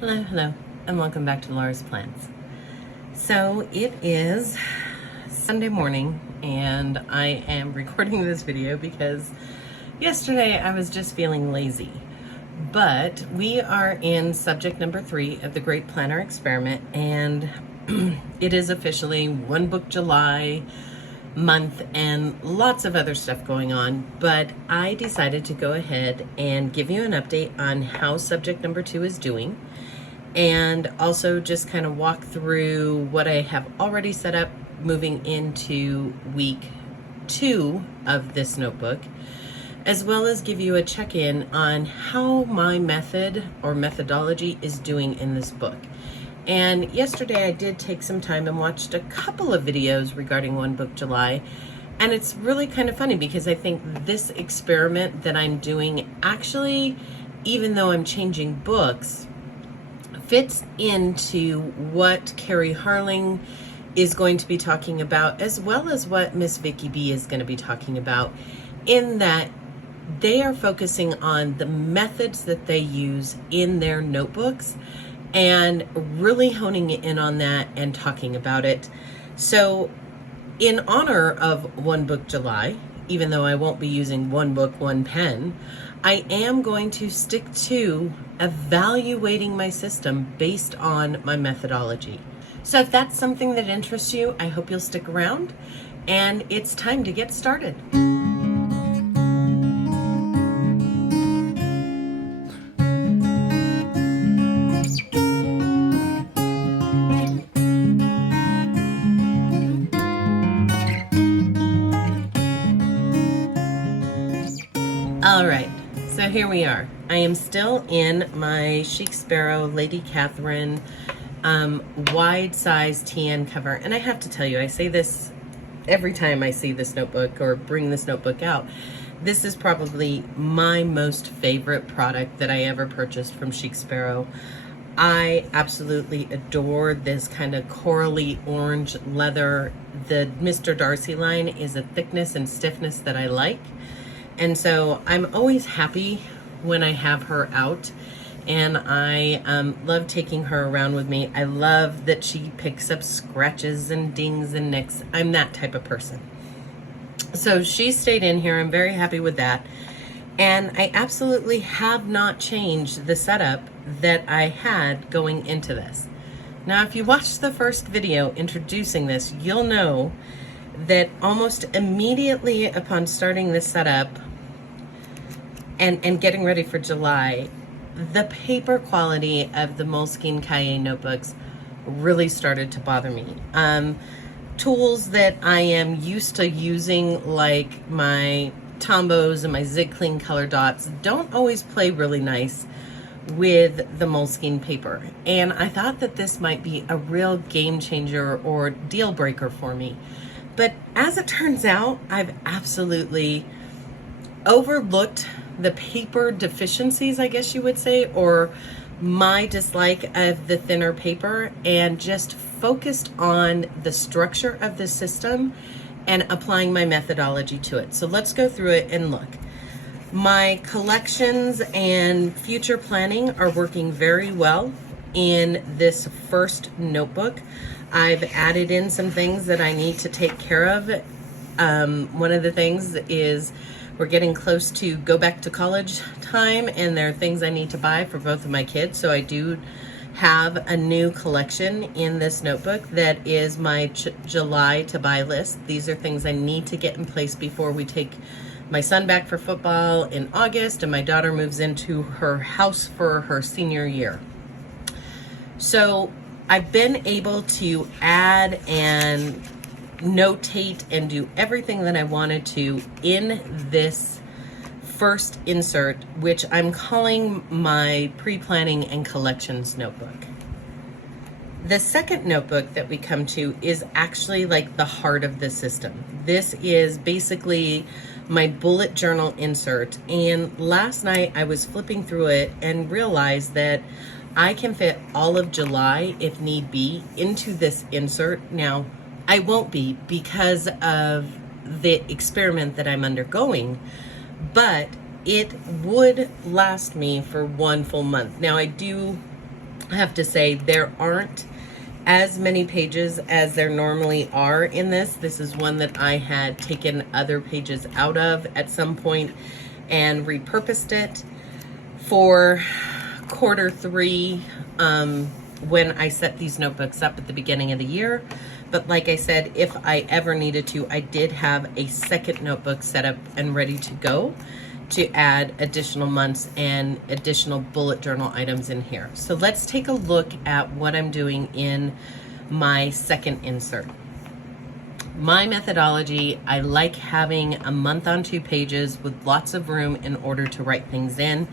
Hello, and welcome back to Laura's Plants. So it is Sunday morning, and I am recording this video because yesterday I was just feeling lazy. But we are in subject number 3 of the Great Planner Experiment, and it is officially One Book July month and lots of other stuff going on, but I decided to go ahead and give you an update on how subject number 2 is doing, and also just kind of walk through what I have already set up moving into week 2 of this notebook, as well as give you a check-in on how my method or methodology is doing in this book. And yesterday I did take some time and watched a couple of videos regarding One Book July, and it's really kind of funny because I think this experiment that I'm doing actually, even though I'm changing books, fits into what Carrie Harling is going to be talking about, as well as what Miss Vicky B is going to be talking about, in that they are focusing on the methods that they use in their notebooks and really honing in on that and talking about it. So in honor of One Book July, even though I won't be using one book, one pen, I am going to stick to evaluating my system based on my methodology. So if that's something that interests you, I hope you'll stick around, and it's time to get started. All right, so here we are. I am still in my Chic Sparrow Lady Catherine wide size TN cover, and I have to tell you, I say this every time I see this notebook or bring this notebook out. This is probably my most favorite product that I ever purchased from Chic Sparrow. I absolutely adore this kind of corally orange leather. The Mr. Darcy line is a thickness and stiffness that I like. And so I'm always happy when I have her out, and I love taking her around with me. I love that she picks up scratches and dings and nicks. I'm that type of person. So she stayed in here. I'm very happy with that. And I absolutely have not changed the setup that I had going into this. Now, if you watched the first video introducing this, you'll know that almost immediately upon starting this setup and getting ready for July, the paper quality of the Moleskine Cahier notebooks really started to bother me. Tools that I am used to using, like my Tombos and my Zig Clean color dots, don't always play really nice with the Moleskine paper. And I thought that this might be a real game changer or deal breaker for me. But as it turns out, I've absolutely overlooked the paper deficiencies, I guess you would say, or my dislike of the thinner paper, and just focused on the structure of the system and applying my methodology to it. So let's go through it and look. My collections and future planning are working very well in this first notebook. I've added in some things that I need to take care of. One of the things is we're getting close to go back to college time, and there are things I need to buy for both of my kids. So I do have a new collection in this notebook that is my July to buy list. These are things I need to get in place before we take my son back for football in August and my daughter moves into her house for her senior year. So I've been able to add and notate and do everything that I wanted to in this first insert, which I'm calling my pre-planning and collections notebook. The second notebook that we come to is actually like the heart of the system. This is basically my bullet journal insert, and last night I was flipping through it and realized that I can fit all of July, if need be, into this insert. Now, I won't be because of the experiment that I'm undergoing, but it would last me for one full month. Now, I do I have to say there aren't as many pages as there normally are in this. This is one that I had taken other pages out of at some point and repurposed it for Q3 when I set these notebooks up at the beginning of the year. But like I said, if I ever needed to, I did have a second notebook set up and ready to go to add additional months and additional bullet journal items in here. So let's take a look at what I'm doing in my second insert. My methodology, I like having a month on 2 pages with lots of room in order to write things in.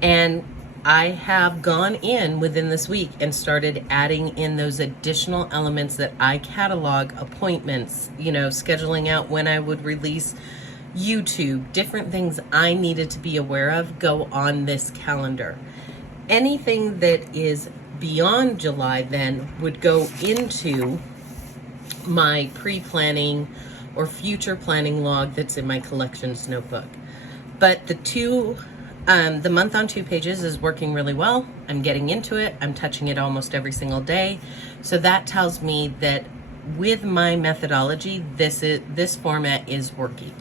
And I have gone in within this week and started adding in those additional elements that I catalog, appointments, scheduling out when I would release YouTube, different things I needed to be aware of go on this calendar. Anything that is beyond July then would go into my pre-planning or future planning log that's in my collections notebook. But the month on 2 pages is working really well. I'm getting into it. I'm touching it almost every single day. So that tells me that with my methodology, this format is working.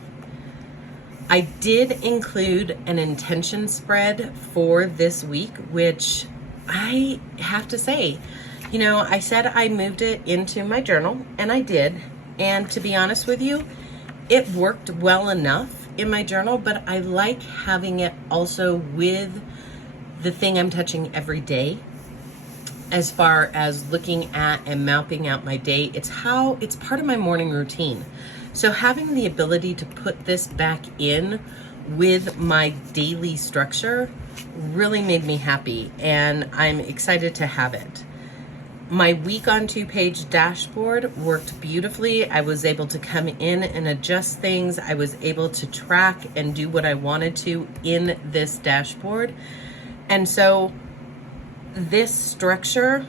I did include an intention spread for this week, which I have to say, I said I moved it into my journal, and I did. And to be honest with you, it worked well enough in my journal, but I like having it also with the thing I'm touching every day as far as looking at and mapping out my day. It's part of my morning routine. So having the ability to put this back in with my daily structure really made me happy, and I'm excited to have it. My week on 2 page dashboard worked beautifully. I was able to come in and adjust things. I was able to track and do what I wanted to in this dashboard. And so this structure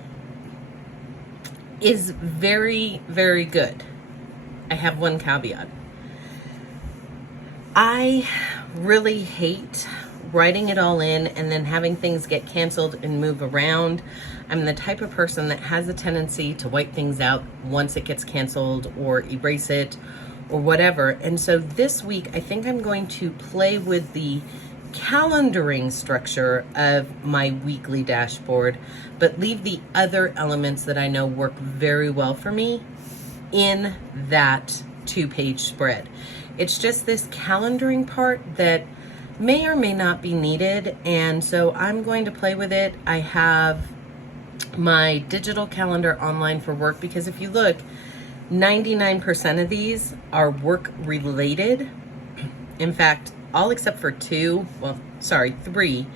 is very, very good. I have one caveat. I really hate writing it all in and then having things get canceled and move around. I'm the type of person that has a tendency to wipe things out once it gets canceled or erase it or whatever. And so this week, I think I'm going to play with the calendaring structure of my weekly dashboard, but leave the other elements that I know work very well for me in that 2 page spread. It's just this calendaring part that may or may not be needed, and so I'm going to play with it. I have my digital calendar online for work because if you look, 99% of these are work related. In fact, all except for 3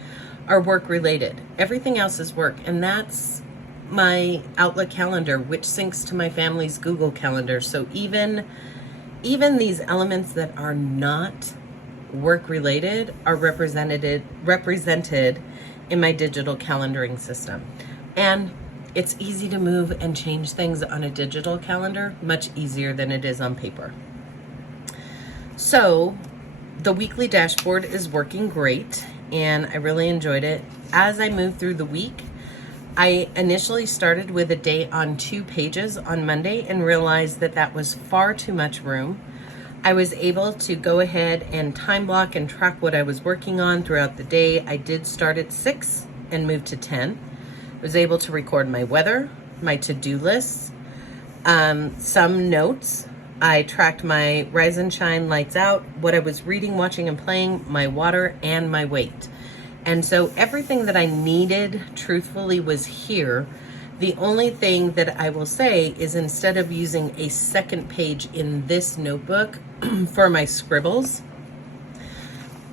are work related. Everything else is work, and that's my Outlook calendar, which syncs to my family's Google calendar. So even these elements that are not work related are represented in my digital calendaring system. And it's easy to move and change things on a digital calendar, much easier than it is on paper. So the weekly dashboard is working great, and I really enjoyed it. As I moved through the week, I initially started with a day on 2 pages on Monday and realized that was far too much room. I was able to go ahead and time block and track what I was working on throughout the day. I did start at 6 and move to 10. I was able to record my weather, my to-do lists, some notes. I tracked my rise and shine, lights out, what I was reading, watching, and playing, my water, and my weight. And so everything that I needed, truthfully, was here. The only thing that I will say is instead of using a second page in this notebook for my scribbles,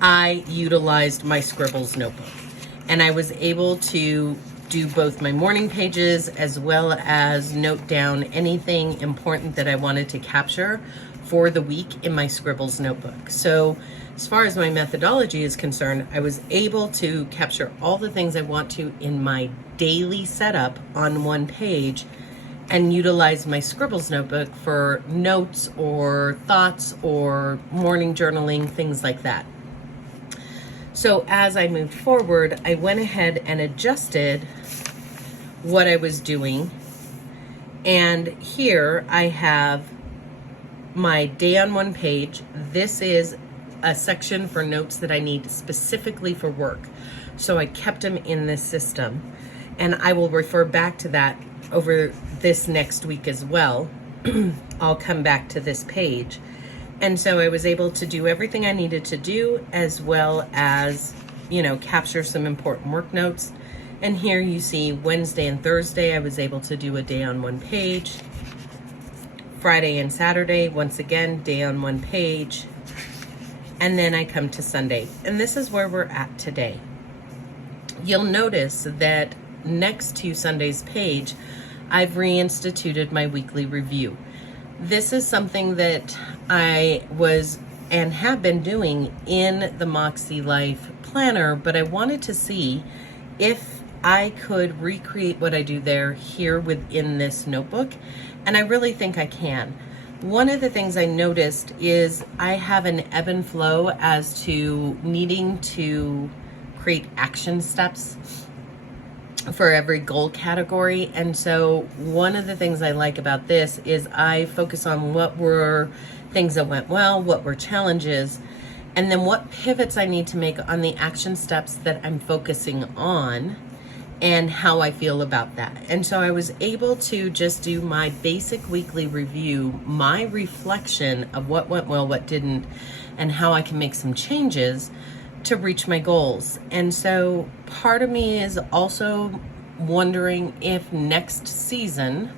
I utilized my scribbles notebook. And I was able to do both my morning pages as well as note down anything important that I wanted to capture for the week in my scribbles notebook. So as far as my methodology is concerned, I was able to capture all the things I want to in my daily setup on one page and utilize my scribbles notebook for notes or thoughts or morning journaling, things like that. So as I moved forward, I went ahead and adjusted what I was doing. And here I have my day on one page. This is a section for notes that I need specifically for work. So I kept them in this system, and I will refer back to that over this next week as well. I'll come back to this page. And so I was able to do everything I needed to do, as well as, capture some important work notes. And here you see Wednesday and Thursday, I was able to do a day on one page. Friday and Saturday, once again, day on one page. And then I come to Sunday. And this is where we're at today. You'll notice that next to Sunday's page, I've reinstituted my weekly review. This is something that I was and have been doing in the Moxie Life Planner, but I wanted to see if I could recreate what I do there here within this notebook, and I really think I can. One of the things I noticed is I have an ebb and flow as to needing to create action steps for every goal category. And so one of the things I like about this is I focus on what were things that went well, what were challenges, and then what pivots I need to make on the action steps that I'm focusing on and how I feel about that. And so I was able to just do my basic weekly review, my reflection of what went well, what didn't, and how I can make some changes to reach my goals. And so part of me is also wondering if next season,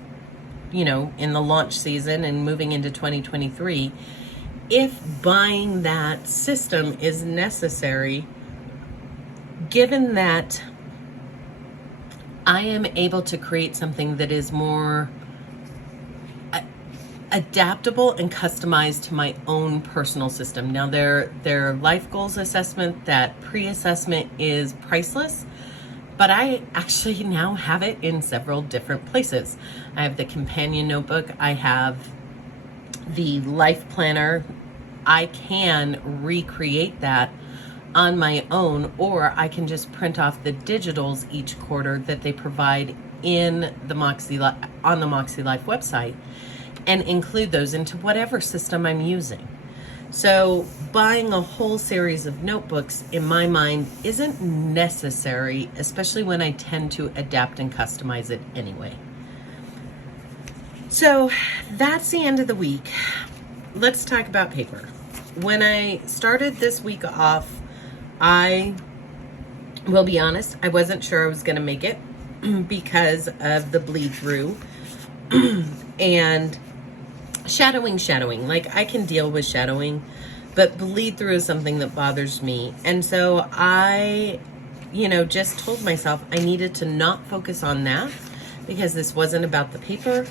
in the launch season and moving into 2023, if buying that system is necessary, given that I am able to create something that is more adaptable and customized to my own personal system. Now, their life goals assessment, that pre-assessment is priceless, but I actually now have it in several different places. I have the companion notebook, I have the life planner. I can recreate that on my own, or I can just print off the digitals each quarter that they provide in the on the Moxie Life website, and include those into whatever system I'm using. So buying a whole series of notebooks, in my mind, isn't necessary, especially when I tend to adapt and customize it anyway. So that's the end of the week. Let's talk about paper. When I started this week off, I will be honest, I wasn't sure I was going to make it because of the bleed through and shadowing. Like, I can deal with shadowing, but bleed through is something that bothers me. And so I, just told myself I needed to not focus on that because this wasn't about the paper,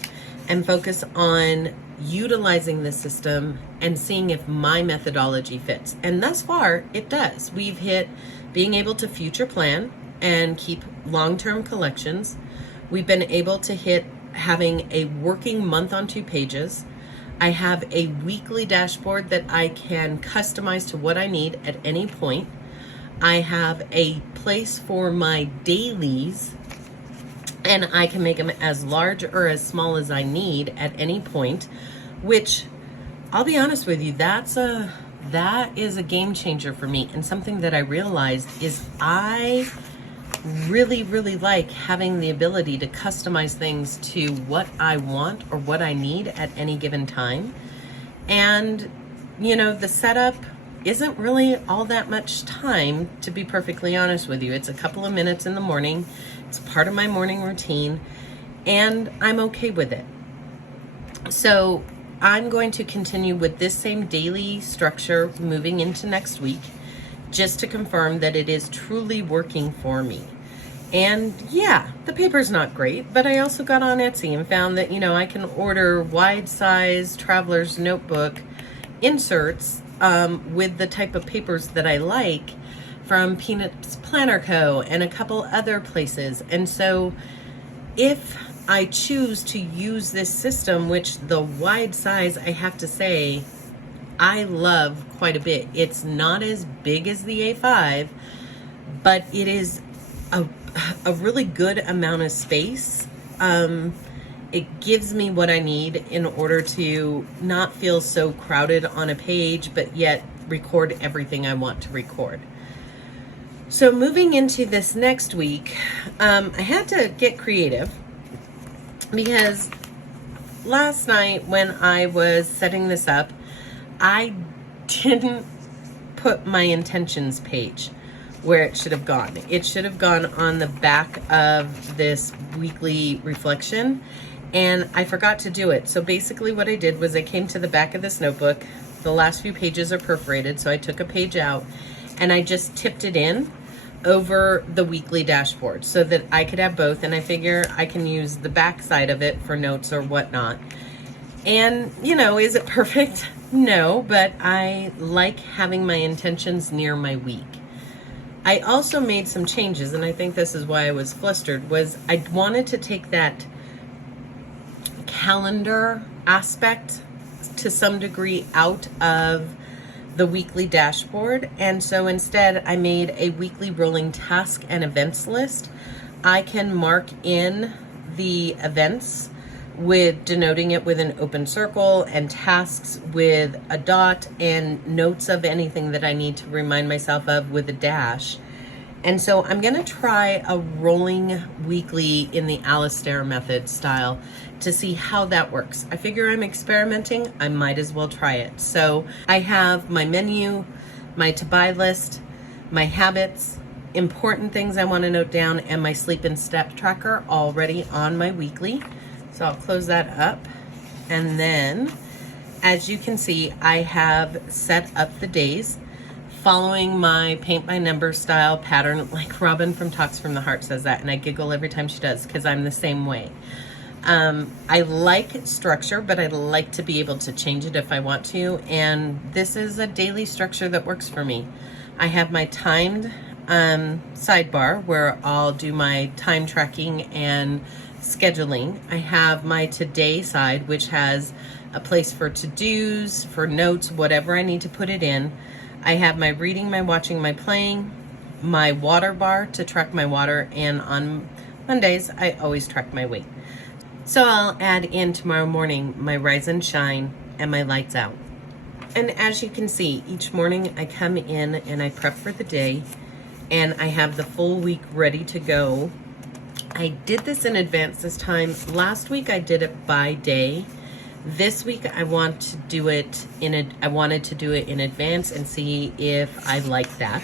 and focus on utilizing the system and seeing if my methodology fits. And thus far, it does. We've hit being able to future plan and keep long-term collections. We've been able to hit having a working month on 2 pages. I have a weekly dashboard that I can customize to what I need at any point. I have a place for my dailies, and I can make them as large or as small as I need at any point, which, I'll be honest with you, that is a game changer for me, and something that I realized is I really, really like having the ability to customize things to what I want or what I need at any given time. And, the setup isn't really all that much time, to be perfectly honest with you. It's a couple of minutes in the morning. It's part of my morning routine, and I'm okay with it. So I'm going to continue with this same daily structure moving into next week, just to confirm that it is truly working for me. And yeah, the paper's not great, but I also got on Etsy and found that, I can order wide size traveler's notebook inserts with the type of papers that I like from Peanuts Planner Co. and a couple other places. And so if I choose to use this system, which the wide size, I have to say, I love quite a bit. It's not as big as the A5, but it is a really good amount of space. It gives me what I need in order to not feel so crowded on a page, but yet record everything I want to record. So moving into this next week, I had to get creative because last night when I was setting this up, I didn't put my intentions page where it should have gone. It should have gone on the back of this weekly reflection, and I forgot to do it. So basically what I did was I came to the back of this notebook. The last few pages are perforated, so I took a page out and I just tipped it in over the weekly dashboard so that I could have both, and I figure I can use the back side of it for notes or whatnot. And, you know, is it perfect? No, but I like having my intentions near my week. I also made some changes, and I think this is why I was flustered, was I wanted to take that calendar aspect to some degree out of the weekly dashboard. And so instead I made a weekly rolling task and events list. I can mark in the events with denoting it with an open circle, and tasks with a dot, and notes of anything that I need to remind myself of with a dash. And so I'm going to try a rolling weekly in the Alistair method style to see how that works. I figure I'm experimenting, I might as well try it. So I have my menu, my to buy list, my habits, important things I want to note down, and my sleep and step tracker already on my weekly. So I'll close that up. And then, as you can see, I have set up the days following my paint by number style pattern, like Robin from Talks from the Heart says that, and I giggle every time she does because I'm the same way. I like structure, but I like to be able to change it if I want to, and this is a daily structure that works for me. I have my timed sidebar where I'll do my time tracking and scheduling. I have my today side, which has a place for to-dos, for notes, whatever I need to put it in. I have my reading, my watching, my playing, my water bar to track my water, and on Mondays, I always track my weight. So I'll add in tomorrow morning my rise and shine and my lights out. And as you can see, each morning I come in and I prep for the day, and I have the full week ready to go. I did this in advance this time. Last week I did it by day. This week I wanted to do it in advance and see if I like that.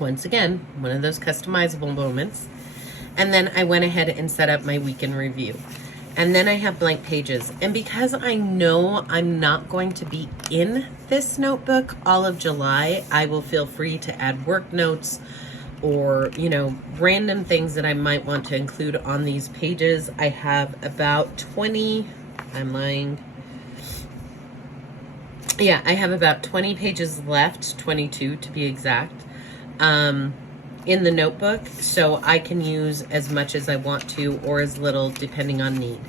Once again, one of those customizable moments. And then I went ahead and set up my week in review. And then I have blank pages. And because I know I'm not going to be in this notebook all of July, I will feel free to add work notes or, you know, random things that I might want to include on these pages. I have about 20, I'm lying. Yeah, I have about 20 pages left, 22 to be exact, in the notebook, so I can use as much as I want to or as little depending on need.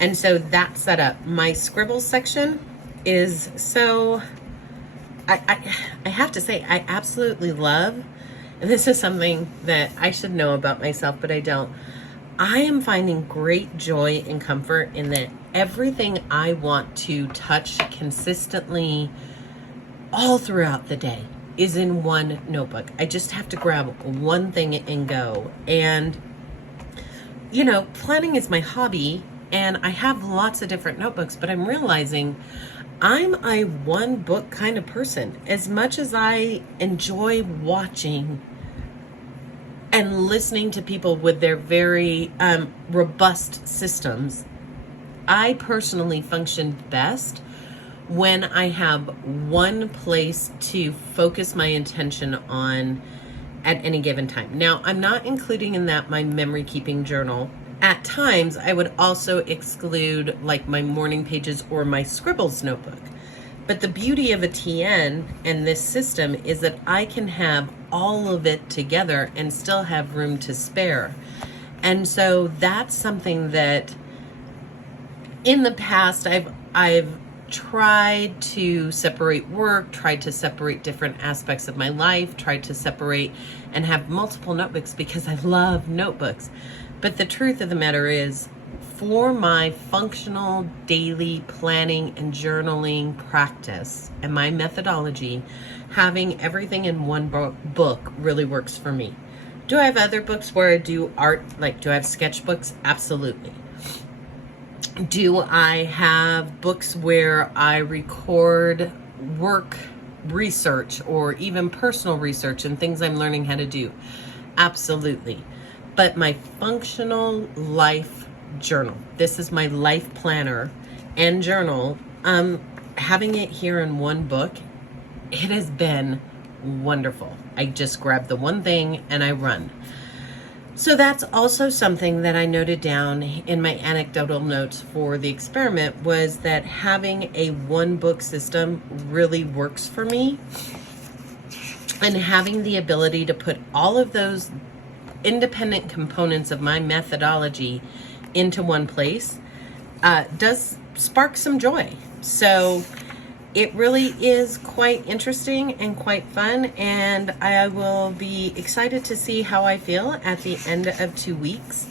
And so that's set up. My scribbles section is so, I have to say, I absolutely love, and this is something that I should know about myself, but I don't. I am finding great joy and comfort in that everything I want to touch consistently all throughout the day is in one notebook. I just have to grab one thing and go. And, you know, planning is my hobby, and I have lots of different notebooks, but I'm realizing I'm a one book kind of person. As much as I enjoy watching and listening to people with their very robust systems, I personally function best when I have one place to focus my attention on at any given time. Now, I'm not including in that my memory keeping journal. At times, I would also exclude like my morning pages or my scribbles notebook. But the beauty of a TN and this system is that I can have all of it together and still have room to spare. And so that's something that in the past I've tried to separate work, tried to separate different aspects of my life, tried to separate and have multiple notebooks because I love notebooks. But the truth of the matter is, for my functional daily planning and journaling practice and my methodology, having everything in one book really works for me. Do I have other books where I do art? Like, do I have sketchbooks? Absolutely. Do I have books where I record work research or even personal research and things I'm learning how to do? Absolutely. But my functional life journal, this is my life planner and journal, having it here in one book, it has been wonderful. I just grab the one thing and I run. So that's also something that I noted down in my anecdotal notes for the experiment, was that having a one book system really works for me, and having the ability to put all of those independent components of my methodology into one place does spark some joy. So it really is quite interesting and quite fun, and I will be excited to see how I feel at the end of 2 weeks.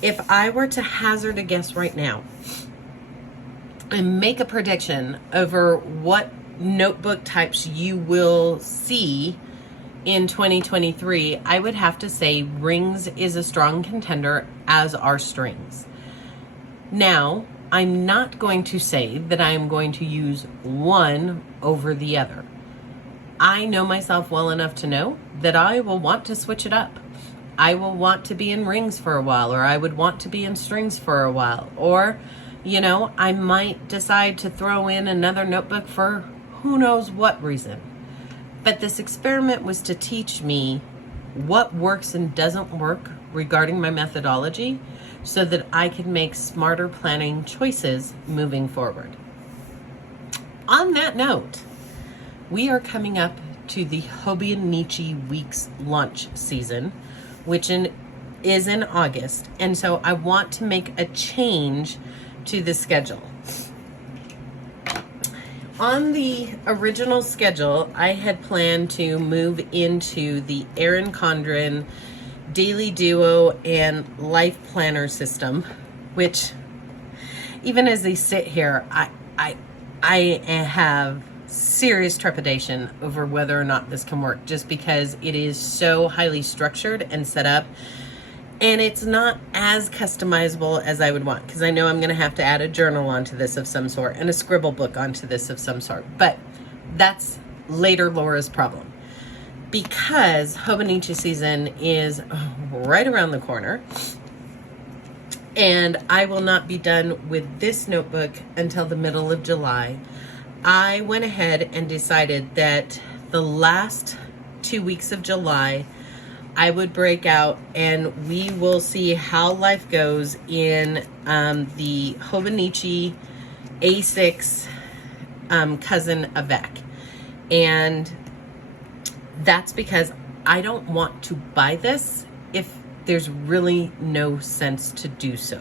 If I were to hazard a guess right now and make a prediction over what notebook types you will see in 2023, I would have to say rings is a strong contender, as are strings. Now, I'm not going to say that I am going to use one over the other. I know myself well enough to know that I will want to switch it up. I will want to be in rings for a while, or I would want to be in strings for a while. Or, I might decide to throw in another notebook for who knows what reason. But this experiment was to teach me what works and doesn't work regarding my methodology, so that I can make smarter planning choices moving forward. On that note, we are coming up to the Hobonichi Weeks launch season, which is in August. And so I want to make a change to the schedule. On the original schedule, I had planned to move into the Erin Condren Daily Duo and Life Planner system, which even as they sit here, I have serious trepidation over whether or not this can work, just because it is so highly structured and set up, and it's not as customizable as I would want, because I know I'm going to have to add a journal onto this of some sort and a scribble book onto this of some sort, but that's later Laura's problem. Because Hobonichi season is right around the corner, and I will not be done with this notebook until the middle of July, I went ahead and decided that the last 2 weeks of July, I would break out and we will see how life goes in the Hobonichi A6 cousin Avec. And that's because I don't want to buy this if there's really no sense to do so.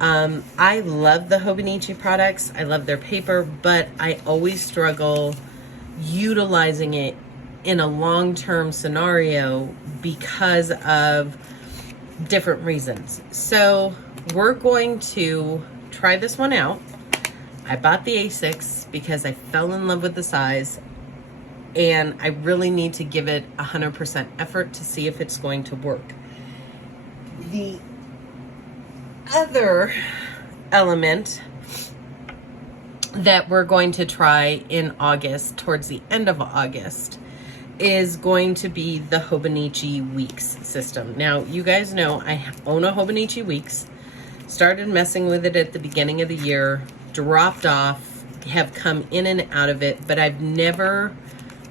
I love the Hobonichi products. I love their paper, but I always struggle utilizing it in a long-term scenario because of different reasons. So we're going to try this one out. I bought the A6 because I fell in love with the size, and I really need to give it 100% effort to see if it's going to work. The other element that we're going to try in August, towards the end of August, is going to be the Hobonichi Weeks system. Now, you guys know I own a Hobonichi Weeks, started messing with it at the beginning of the year, dropped off, have come in and out of it, but I've never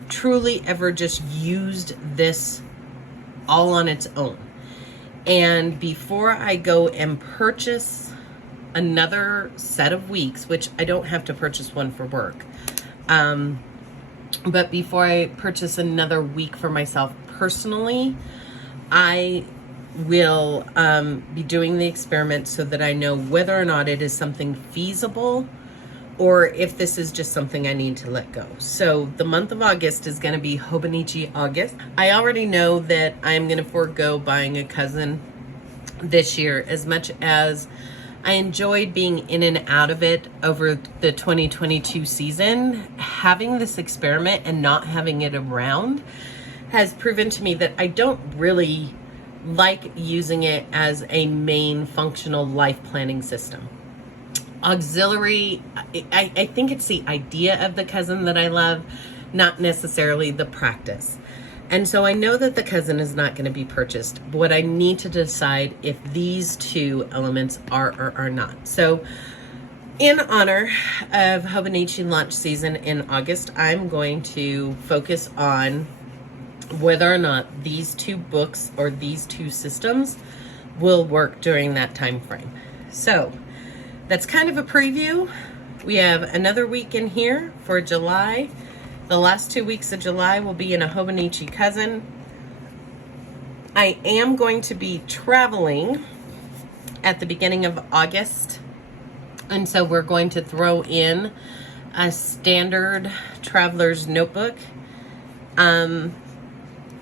truly ever just used this all on its own. And before I go and purchase another set of weeks, which I don't have to purchase one for work, but before I purchase another week for myself personally, I will be doing the experiment so that I know whether or not it is something feasible or if this is just something I need to let go. So the month of August is going to be Hobonichi August. I already know that I'm going to forego buying a cousin this year, as much as I enjoyed being in and out of it over the 2022 season. Having this experiment and not having it around has proven to me that I don't really like using it as a main functional life planning system. Auxiliary, I think it's the idea of the cousin that I love, not necessarily the practice. And so I know that the cousin is not going to be purchased, but I need to decide if these two elements are or are not. So in honor of Hobonichi launch season in August, I'm going to focus on whether or not these two books or these two systems will work during that time frame. So that's kind of a preview. We have another week in here for July. The last 2 weeks of July will be in a Hobonichi cousin. I am going to be traveling at the beginning of August, and so we're going to throw in a standard traveler's notebook,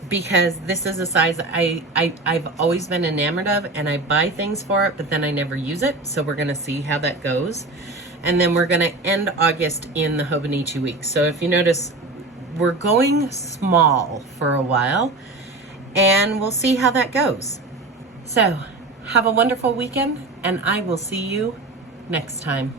because this is a size I've always been enamored of, and I buy things for it, but then I never use it. So we're going to see how that goes. And then we're going to end August in the Hobonichi week. So if you notice, we're going small for a while, and we'll see how that goes. So have a wonderful weekend, and I will see you next time.